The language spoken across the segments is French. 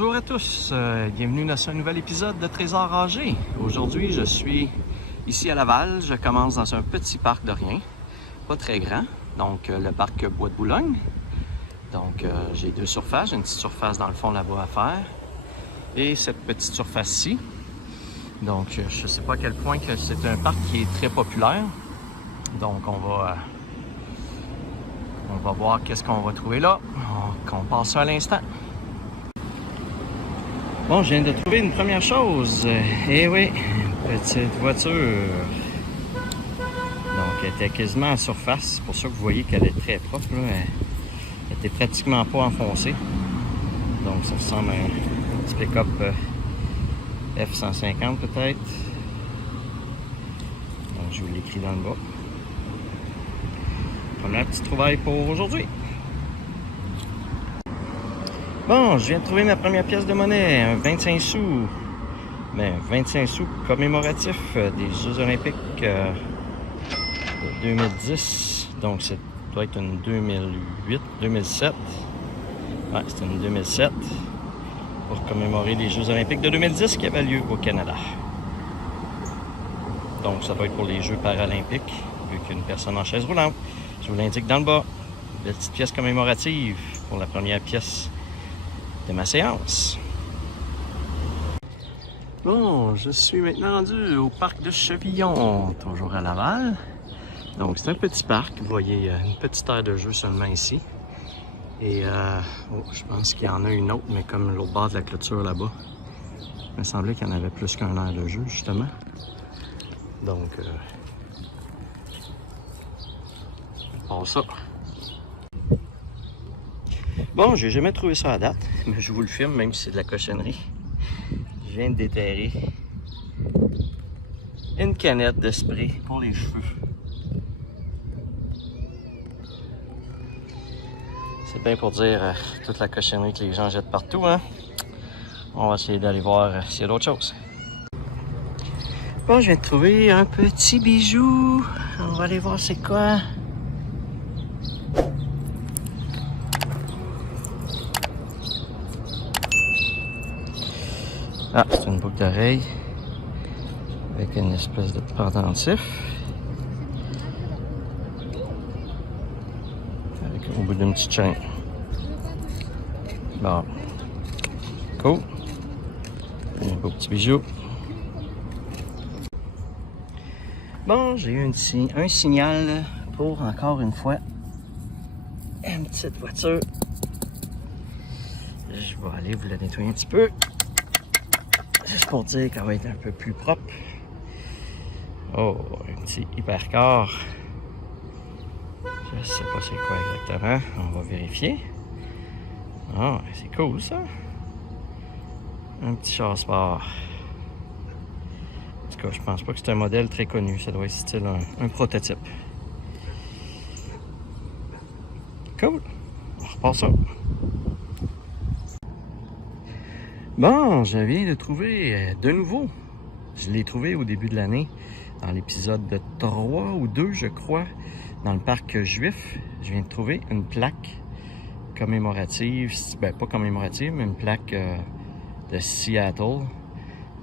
Bonjour à tous, bienvenue dans ce nouvel épisode de Trésor âgé. Aujourd'hui, je suis ici à Laval. Je commence dans un petit parc de rien, pas très grand, donc le parc Bois de Boulogne. Donc j'ai deux surfaces, j'ai une petite surface dans le fond là-bas à faire et cette petite surface-ci. Donc je ne sais pas à quel point que c'est un parc qui est très populaire. Donc on va voir qu'est-ce qu'on va trouver là. On passe ça à l'instant. Bon, je viens de trouver une première chose. Eh oui, une petite voiture. Donc, elle était quasiment à surface. C'est pour ça que vous voyez qu'elle est très propre. Là. Elle était pratiquement pas enfoncée. Donc, ça ressemble à un petit pick-up F-150 peut-être. Donc, je vous l'écris dans le bas. Première petite trouvaille pour aujourd'hui. Bon, je viens de trouver ma première pièce de monnaie, un 25 sous. Mais 25 sous commémoratif des Jeux Olympiques de 2010. Donc, ça doit être une 2007. Ouais, c'était une 2007. Pour commémorer les Jeux Olympiques de 2010 qui avaient lieu au Canada. Donc, ça doit être pour les Jeux paralympiques, vu qu'il y a une personne en chaise roulante. Je vous l'indique dans le bas. Une petite pièce commémorative pour la première pièce de ma séance. Bon, je suis maintenant rendu au parc de Chevillon, toujours à Laval. Donc c'est un petit parc, vous voyez une petite aire de jeu seulement ici. Et je pense qu'il y en a une autre, mais comme l'autre bord de la clôture là-bas. Il me semblait qu'il y en avait plus qu'un aire de jeu, justement. Donc, on ça. Bon, j'ai jamais trouvé ça à date, mais je vous le filme, même si c'est de la cochonnerie. Je viens de déterrer une canette de spray pour les cheveux. C'est bien pour dire toute la cochonnerie que les gens jettent partout, hein? On va essayer d'aller voir s'il y a d'autres choses. Bon, je viens de trouver un petit bijou. On va aller voir c'est quoi. Ah, c'est une boucle d'oreille avec une espèce de pendentif. Avec au bout d'une petite chaîne. Bon. Cool. Un beau petit bijou. Bon, j'ai eu un signal pour, encore une fois, une petite voiture. Je vais aller vous la nettoyer un petit peu. Juste pour dire qu'elle va être un peu plus propre. Oh, un petit hypercar. Je sais pas c'est quoi exactement. On va vérifier. Ah, c'est cool ça. Un petit char-sport. En tout cas, je pense pas que c'est un modèle très connu. Ça doit être style un prototype. Cool. On repart ça. Bon, je viens de trouver de nouveau. Je l'ai trouvé au début de l'année, dans l'épisode 3 ou 2, je crois, dans le parc juif. Je viens de trouver une plaque commémorative, ben pas commémorative, mais une plaque de Seattle.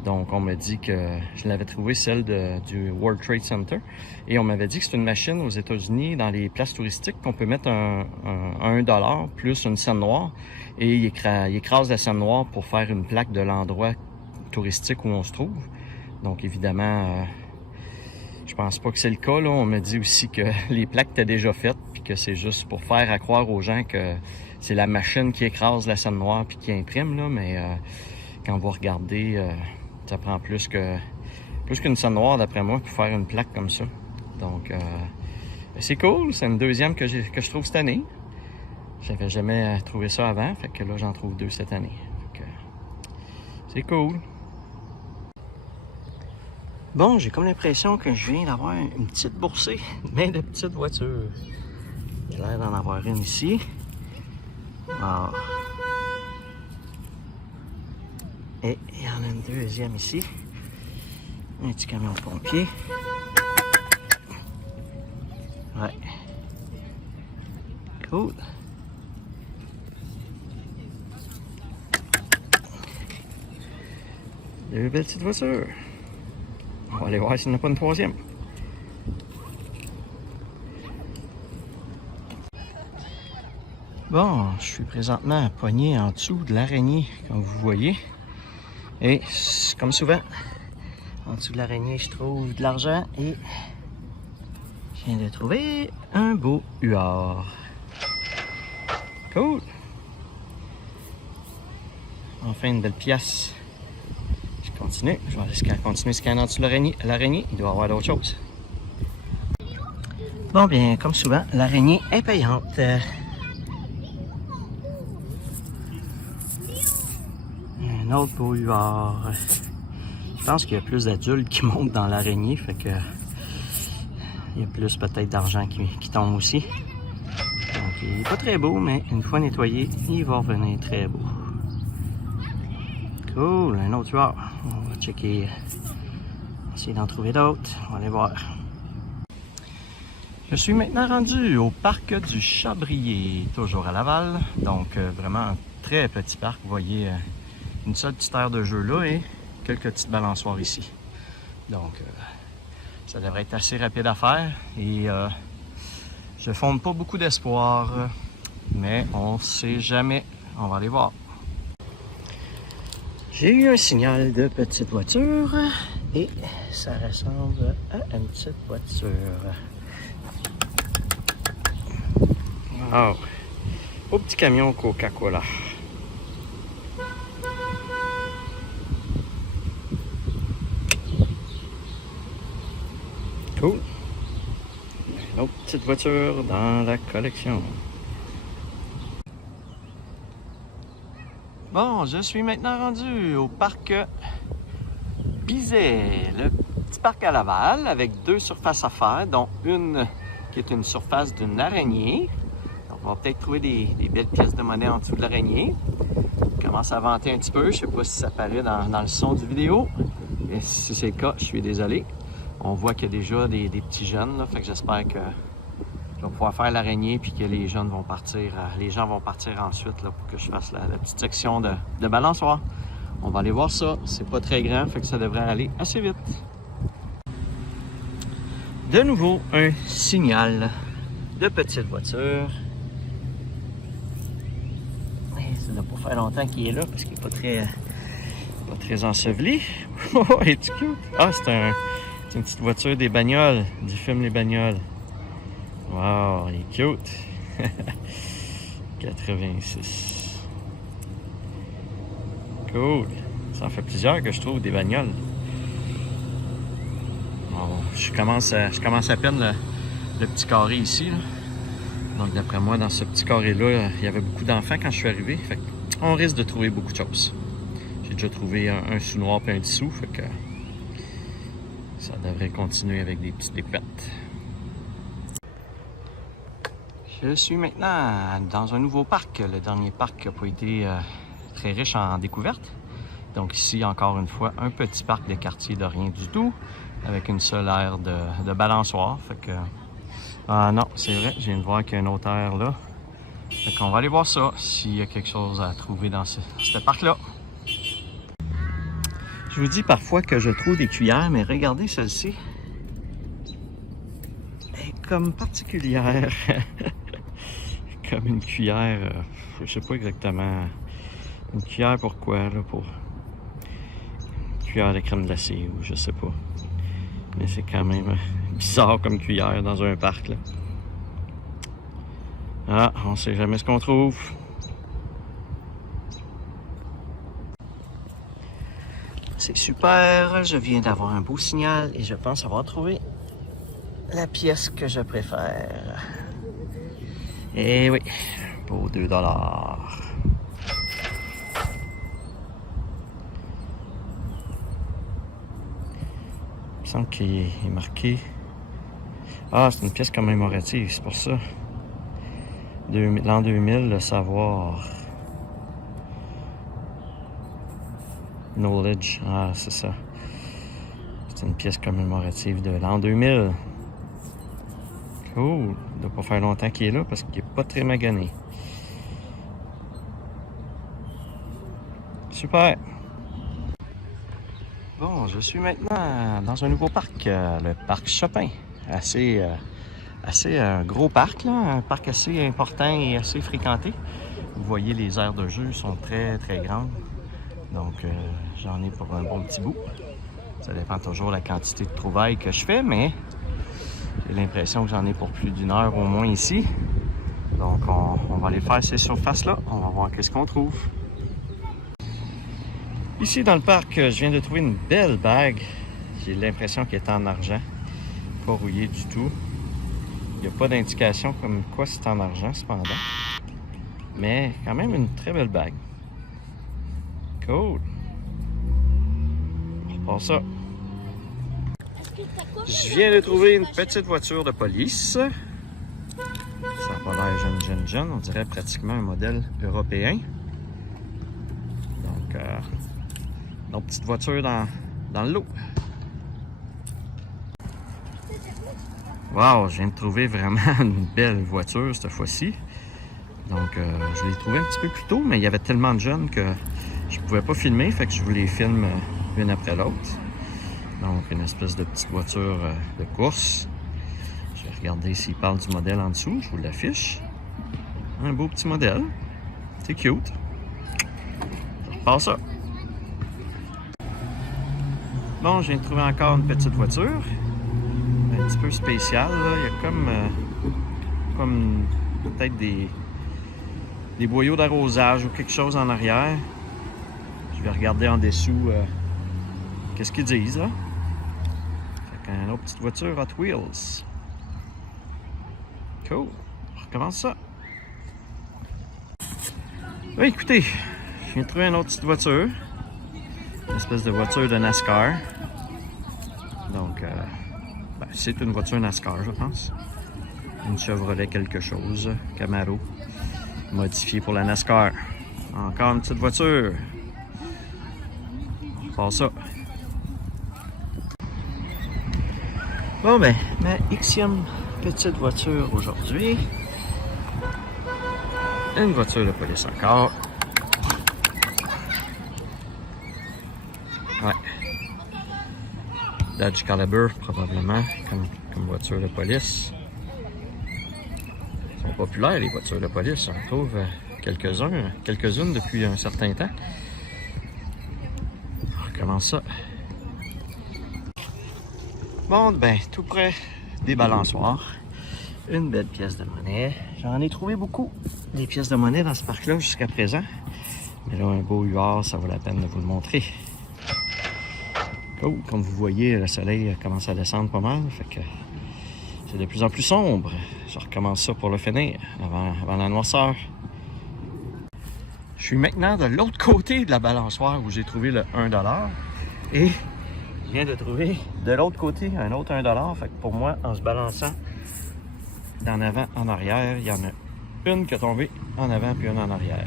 Donc, on m'a dit que je l'avais trouvé, celle du World Trade Center. Et on m'avait dit que c'est une machine aux États-Unis, dans les places touristiques, qu'on peut mettre un $1 plus une scène noire. Et il écrase la scène noire pour faire une plaque de l'endroit touristique où on se trouve. Donc, évidemment, je pense pas que c'est le cas. Là. On m'a dit aussi que les plaques étaient déjà faites, puis que c'est juste pour faire à croire aux gens que c'est la machine qui écrase la scène noire puis qui imprime. Là. Mais quand vous regardez... ça prend plus qu'une scène noire, d'après moi, pour faire une plaque comme ça. Donc, c'est cool. C'est une deuxième que je trouve cette année. J'avais jamais trouvé ça avant. Fait que là, j'en trouve deux cette année. Fait que, c'est cool. Bon, j'ai comme l'impression que je viens d'avoir une petite boursée. Bien de petites voitures. J'ai l'air d'en avoir une ici. Ah. Et il y en a une deuxième ici. Un petit camion de pompier. Ouais. Cool. Deux belles petites voitures. On va aller voir s'il n'y en a pas une troisième. Bon, je suis présentement pogné en dessous de l'araignée, comme vous voyez. Et comme souvent, en dessous de l'araignée, je trouve de l'argent et je viens de trouver un beau huard. Cool! Enfin une belle pièce. Je continue, je vais aller continuer à scanner en dessous de l'araignée. Il doit y avoir d'autres choses. Bon bien, comme souvent, l'araignée est payante. Un autre beau huard. Je pense qu'il y a plus d'adultes qui montent dans l'araignée, fait que il y a plus peut-être d'argent qui tombe aussi. Donc il n'est pas très beau, mais une fois nettoyé, il va revenir très beau. Cool, un autre huard. On va checker, essayer d'en trouver d'autres. On va aller voir. Je suis maintenant rendu au parc du Chabrier, toujours à Laval. Donc vraiment un très petit parc. Vous voyez une seule petite aire de jeu là et quelques petites balançoires ici. Donc ça devrait être assez rapide à faire et je fonde pas beaucoup d'espoir, mais on sait jamais. On va aller voir. J'ai eu un signal de petite voiture et ça ressemble à une petite voiture. Wow! Au petit camion Coca-Cola. Cool! Une autre petite voiture dans la collection. Bon, je suis maintenant rendu au parc Bizet, le petit parc à Laval avec deux surfaces à faire, dont une qui est une surface d'une araignée. Donc, on va peut-être trouver des belles pièces de monnaie en dessous de l'araignée. Il commence à vanter un petit peu, je ne sais pas si ça paraît dans le son du vidéo. Et si c'est le cas, je suis désolé. On voit qu'il y a déjà des petits jeunes, là, fait que j'espère que je vais pouvoir faire l'araignée puis que les jeunes vont partir, les gens vont partir ensuite là, pour que je fasse la petite section de balançoire. On va aller voir ça, c'est pas très grand, fait que ça devrait aller assez vite. De nouveau, un signal de petite voiture. Ça ne doit pas faire longtemps qu'il est là parce qu'il n'est pas très enseveli. Oh, est-ce cute? Ah, c'est une petite voiture des bagnoles, du film Les Bagnoles. Wow, il est cute. 86. Cool. Ça en fait plusieurs que je trouve des bagnoles. Bon, je commence à peine le petit carré ici, là. Donc d'après moi, dans ce petit carré-là, il y avait beaucoup d'enfants quand je suis arrivé. Fait on risque de trouver beaucoup de choses. J'ai déjà trouvé un sous-noir et un dessous, fait que ça devrait continuer avec des petites découvertes. Je suis maintenant dans un nouveau parc. Le dernier parc n'a pas été très riche en découvertes. Donc ici, encore une fois, un petit parc de quartier de rien du tout, avec une seule aire de balançoire. Fait que... Ah non, c'est vrai, je viens de voir qu'il y a une autre aire là. Fait qu'on va aller voir ça, s'il y a quelque chose à trouver dans ce parc-là. Je vous dis parfois que je trouve des cuillères, mais regardez celle-ci. Elle est comme particulière. Comme une cuillère, je sais pas exactement. Une cuillère pourquoi, là, pour une cuillère de crème glacée ou je sais pas. Mais c'est quand même bizarre comme cuillère dans un parc, là. Ah, on sait jamais ce qu'on trouve. C'est super, je viens d'avoir un beau signal et je pense avoir trouvé la pièce que je préfère. Et oui, pour 2 $. Il me semble qu'il est marqué. Ah, c'est une pièce commémorative, c'est pour ça. L'an 2000, le savoir. Knowledge, ah, c'est ça. C'est une pièce commémorative de l'an 2000. Cool. Il ne doit pas faire longtemps qu'il est là parce qu'il n'est pas très magané. Super. Bon, je suis maintenant dans un nouveau parc, le parc Chopin. Assez gros parc, là, un parc assez important et assez fréquenté. Vous voyez, les aires de jeu sont très grandes. Donc, j'en ai pour un bon petit bout. Ça dépend toujours de la quantité de trouvailles que je fais, mais j'ai l'impression que j'en ai pour plus d'une heure au moins ici. Donc, on va aller faire ces surfaces-là. On va voir qu'est-ce qu'on trouve. Ici, dans le parc, je viens de trouver une belle bague. J'ai l'impression qu'elle est en argent. Pas rouillée du tout. Il n'y a pas d'indication comme quoi c'est en argent, cependant. Mais quand même une très belle bague. Cool. On repart ça. Je viens de trouver une petite voiture de police. Ça n'a pas l'air jeune. On dirait pratiquement un modèle européen. Donc, notre petite voiture dans le lot. Wow, je viens de trouver vraiment une belle voiture cette fois-ci. Donc, je l'ai trouvé un petit peu plus tôt, mais il y avait tellement de jeunes que je pouvais pas filmer, fait que je vous les filme une après l'autre. Donc, une espèce de petite voiture de course. Je vais regarder s'il parle du modèle en dessous, je vous l'affiche. Un beau petit modèle. C'est cute. Je repars ça. Bon, je viens de trouver encore une petite voiture. Un petit peu spéciale, là. Il y a comme peut-être des boyaux d'arrosage ou quelque chose en arrière. Je vais regarder en dessous qu'est-ce qu'ils disent là. Fait qu'une autre petite voiture Hot Wheels. Cool. On recommence ça. Oui, écoutez, je viens de trouver une autre petite voiture. Une espèce de voiture de NASCAR. Donc, c'est une voiture NASCAR, je pense. Une Chevrolet quelque chose, Camaro, modifiée pour la NASCAR. Encore une petite voiture. On repart ça. Bon ben, ma xème petite voiture aujourd'hui. Une voiture de police encore. Ouais. Dodge Caliber, probablement, comme voiture de police. Ils sont populaires, les voitures de police. On trouve quelques-unes depuis un certain temps. On recommence ça. Bon, ben, tout près des balançoires. Une belle pièce de monnaie. J'en ai trouvé beaucoup, des pièces de monnaie dans ce parc-là jusqu'à présent. Mais là, un beau huard, ça vaut la peine de vous le montrer. Oh, comme vous voyez, le soleil commence à descendre pas mal, fait que c'est de plus en plus sombre. Je recommence ça pour le finir, avant la noirceur. Je suis maintenant de l'autre côté de la balançoire où j'ai trouvé le 1$. Et je viens de trouver de l'autre côté un autre 1$. Fait que pour moi, en se balançant d'en avant en arrière, il y en a une qui est tombée en avant puis une en arrière.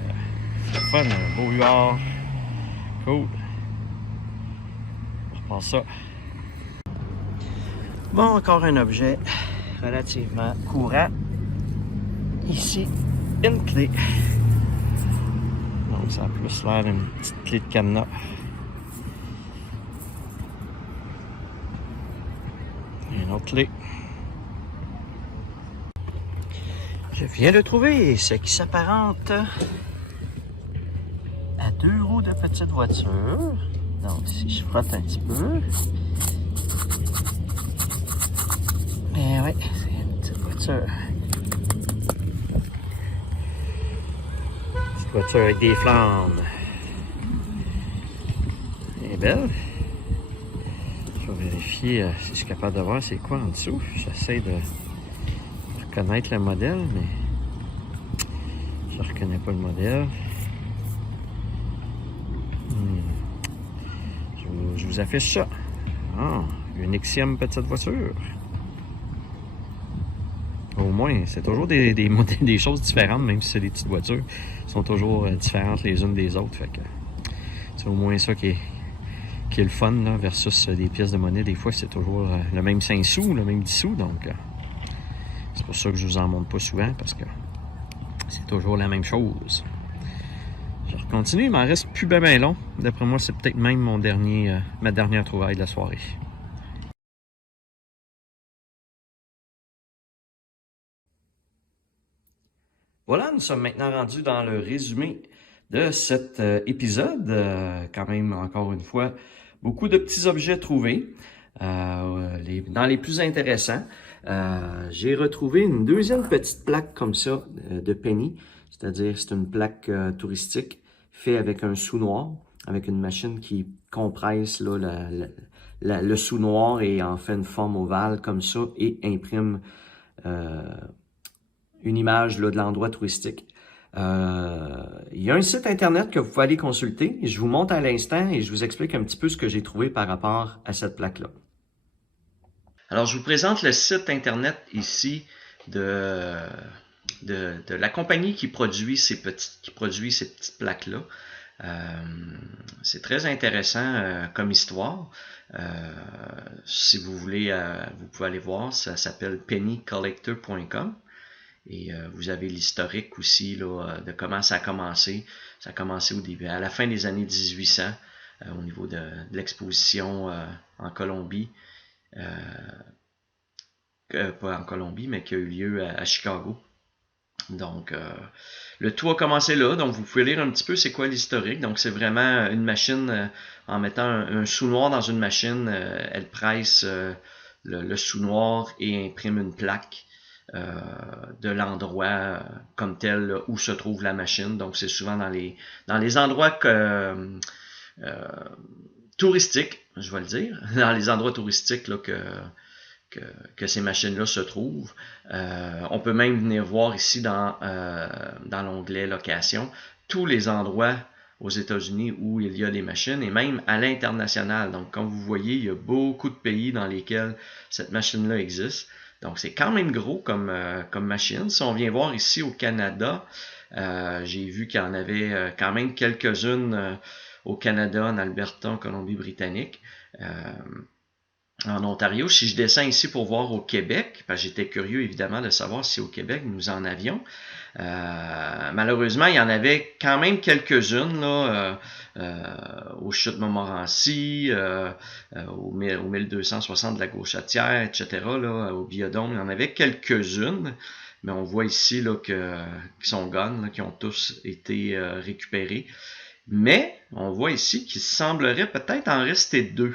Fun, un beau huard. Cool. Ça. Bon, encore un objet relativement courant. Ici, une clé. Donc, ça a plus l'air d'une petite clé de cadenas. Et une autre clé. Je viens de trouver ce qui s'apparente à 2 roues de petite voiture. Donc, si je frotte un petit peu. Mais oui, c'est une petite voiture. Petite voiture avec des flammes. Elle est belle. Je vais vérifier si je suis capable de voir c'est quoi en dessous. J'essaie de reconnaître le modèle, mais je ne reconnais pas le modèle. Je vous affiche ça. Ah, une xème petite voiture. Au moins, c'est toujours des choses différentes, même si c'est des petites voitures. Elles sont toujours différentes les unes des autres. Fait que c'est au moins ça qui est le fun, là, versus des pièces de monnaie. Des fois, c'est toujours le même 5 sous, le même 10 sous. Donc, c'est pour ça que je vous en montre pas souvent, parce que c'est toujours la même chose. Je continue, il m'en reste plus bien long. D'après moi, c'est peut-être même ma dernière trouvaille de la soirée. Voilà, nous sommes maintenant rendus dans le résumé de cet épisode. Quand même, encore une fois, beaucoup de petits objets trouvés. Dans les plus intéressants, j'ai retrouvé une deuxième petite plaque comme ça de penny, c'est-à-dire c'est une plaque touristique faite avec un sous-noir, avec une machine qui compresse là, le sous-noir et en fait une forme ovale comme ça et imprime une image là, de l'endroit touristique. Il y a un site internet que vous pouvez aller consulter. Je vous montre à l'instant et je vous explique un petit peu ce que j'ai trouvé par rapport à cette plaque-là. Alors, je vous présente le site internet ici de la compagnie qui produit ces petites plaques-là. C'est très intéressant comme histoire. Si vous voulez, vous pouvez aller voir. Ça s'appelle pennycollector.com. Et vous avez l'historique aussi là, de comment ça a commencé. Ça a commencé au début, à la fin des années 1800, au niveau de l'exposition en Colombie. Pas en Colombie, mais qui a eu lieu à Chicago. Donc, le tout a commencé là. Donc, vous pouvez lire un petit peu c'est quoi l'historique. Donc, c'est vraiment une machine, en mettant un sous-noir dans une machine, elle presse le sous-noir et imprime une plaque de l'endroit comme tel là, où se trouve la machine. Donc, c'est souvent dans les endroits touristiques, je vais le dire, dans les endroits touristiques là, que ces machines-là se trouvent. On peut même venir voir ici dans l'onglet location tous les endroits aux États-Unis où il y a des machines et même à l'international. Donc, comme vous voyez, il y a beaucoup de pays dans lesquels cette machine-là existe. Donc, c'est quand même gros comme machine. Si on vient voir ici au Canada, j'ai vu qu'il y en avait quand même quelques-unes au Canada, en Alberta, en Colombie-Britannique. En Ontario. Si je descends ici pour voir au Québec, parce que j'étais curieux évidemment de savoir si au Québec nous en avions. Malheureusement, il y en avait quand même quelques-unes là, au Chute Montmorency, au 1260 de la Gauchetière, etc. Là, au Biodôme, il y en avait quelques-unes, mais on voit ici là qui sont gone, là, qui ont tous été récupérés. Mais on voit ici qu'il semblerait peut-être en rester deux,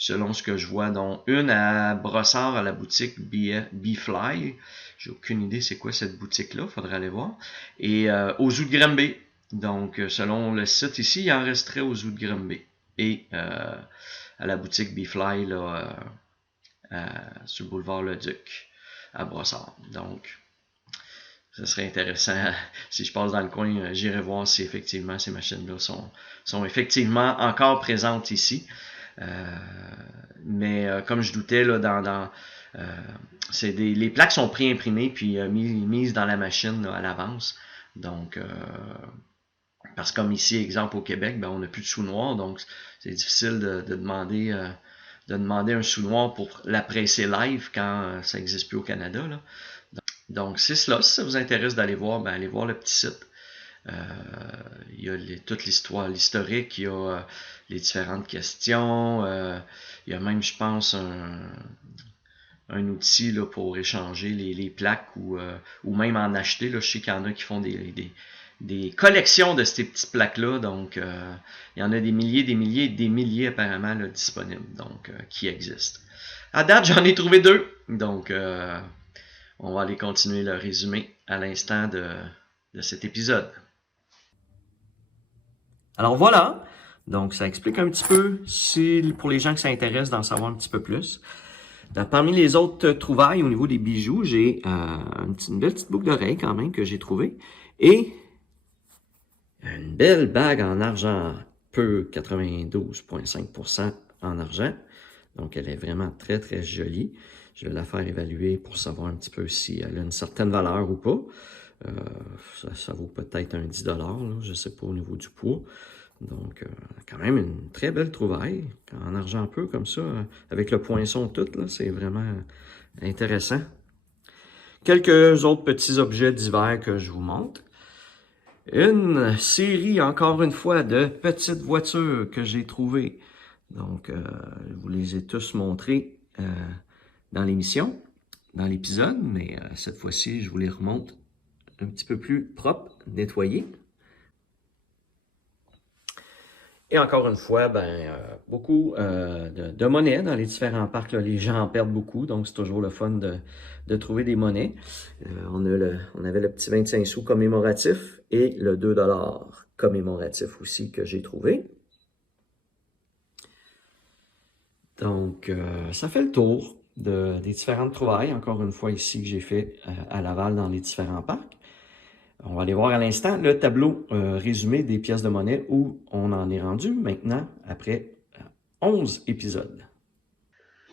selon ce que je vois, dont une à Brossard à la boutique B-Fly. J'ai aucune idée c'est quoi cette boutique-là, faudrait aller voir. Et au Zoo de Granby. Donc, selon le site ici, il en resterait au Zoo de Granby. Et à la boutique B-Fly, là, sur le boulevard Le Duc, à Brossard. Donc, ça serait intéressant. Si je passe dans le coin, j'irai voir si effectivement ces machines-là sont effectivement encore présentes ici. Mais comme je doutais là, les plaques sont pré-imprimées puis mises dans la machine là, à l'avance. Donc parce que comme ici, exemple au Québec, ben on n'a plus de sous-noir, donc c'est difficile de demander un sous-noir pour la presser live quand ça n'existe plus au Canada. Là. Donc c'est cela. Si ça vous intéresse d'aller voir, ben allez voir le petit site. Il y a toute l'histoire, l'historique, il y a les différentes questions, il y a même, je pense, un outil là, pour échanger les plaques ou même en acheter. Là. Je sais qu'il y en a qui font des collections de ces petites plaques-là, donc il y en a des milliers apparemment là, disponibles, donc qui existent. À date, j'en ai trouvé deux, donc on va aller continuer le résumé à l'instant de cet épisode. Alors voilà, donc ça explique un petit peu, pour les gens que ça intéresse d'en savoir un petit peu plus. Parmi les autres trouvailles au niveau des bijoux, j'ai une belle petite boucle d'oreille quand même que j'ai trouvée. Et une belle bague en argent, peu 92,5% en argent. Donc elle est vraiment très très jolie. Je vais la faire évaluer pour savoir un petit peu si elle a une certaine valeur ou pas. Ça vaut peut-être un 10$, là, je ne sais pas au niveau du poids. Donc, quand même une très belle trouvaille, en argent peu comme ça, avec le poinçon tout, là, c'est vraiment intéressant. Quelques autres petits objets divers que je vous montre. Une série, encore une fois, de petites voitures que j'ai trouvées. Donc, je vous les ai tous montrées dans l'émission, dans l'épisode, mais cette fois-ci, je vous les remonte un petit peu plus propres, nettoyées. Et encore une fois, beaucoup de monnaies dans les différents parcs. Là, les gens en perdent beaucoup, donc c'est toujours le fun de trouver des monnaies. On avait le petit 25 sous commémoratif et le 2 $ commémoratif aussi que j'ai trouvé. Donc, ça fait le tour des différentes trouvailles, encore une fois ici, que j'ai fait à Laval dans les différents parcs. On va aller voir à l'instant le tableau résumé des pièces de monnaie où on en est rendu maintenant après 11 épisodes.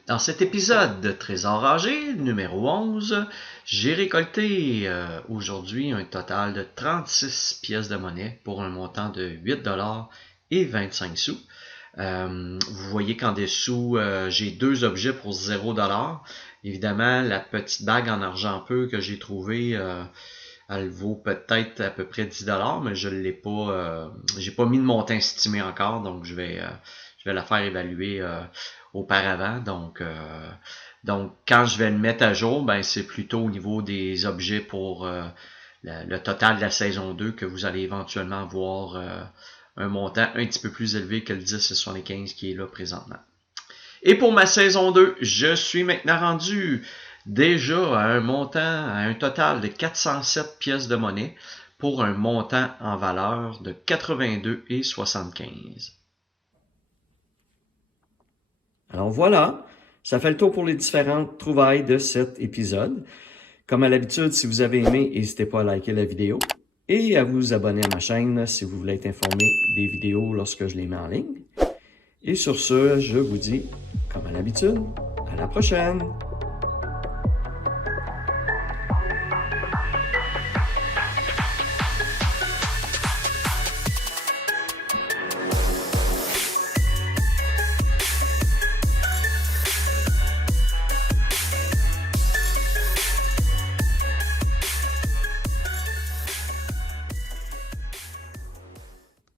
Dans cet épisode de Trésor âgé, numéro 11, j'ai récolté aujourd'hui un total de 36 pièces de monnaie pour un montant de 8 $ et 25 sous. Vous voyez qu'en dessous, j'ai deux objets pour 0 $. Évidemment, la petite bague en argent peu que j'ai trouvée, elle vaut peut-être à peu près 10 $, mais je l'ai pas, j'ai pas mis de montant estimé encore, donc je vais la faire évaluer auparavant. Donc quand je vais le mettre à jour, c'est plutôt au niveau des objets pour le total de la saison 2 que vous allez éventuellement voir un montant un petit peu plus élevé que le 10,75 qui est là présentement. Et pour ma saison 2, je suis maintenant rendu déjà à un total de 407 pièces de monnaie pour un montant en valeur de 82,75. Alors voilà, ça fait le tour pour les différentes trouvailles de cet épisode. Comme à l'habitude, si vous avez aimé, n'hésitez pas à liker la vidéo et à vous abonner à ma chaîne si vous voulez être informé des vidéos lorsque je les mets en ligne. Et sur ce, je vous dis, comme à l'habitude, à la prochaine!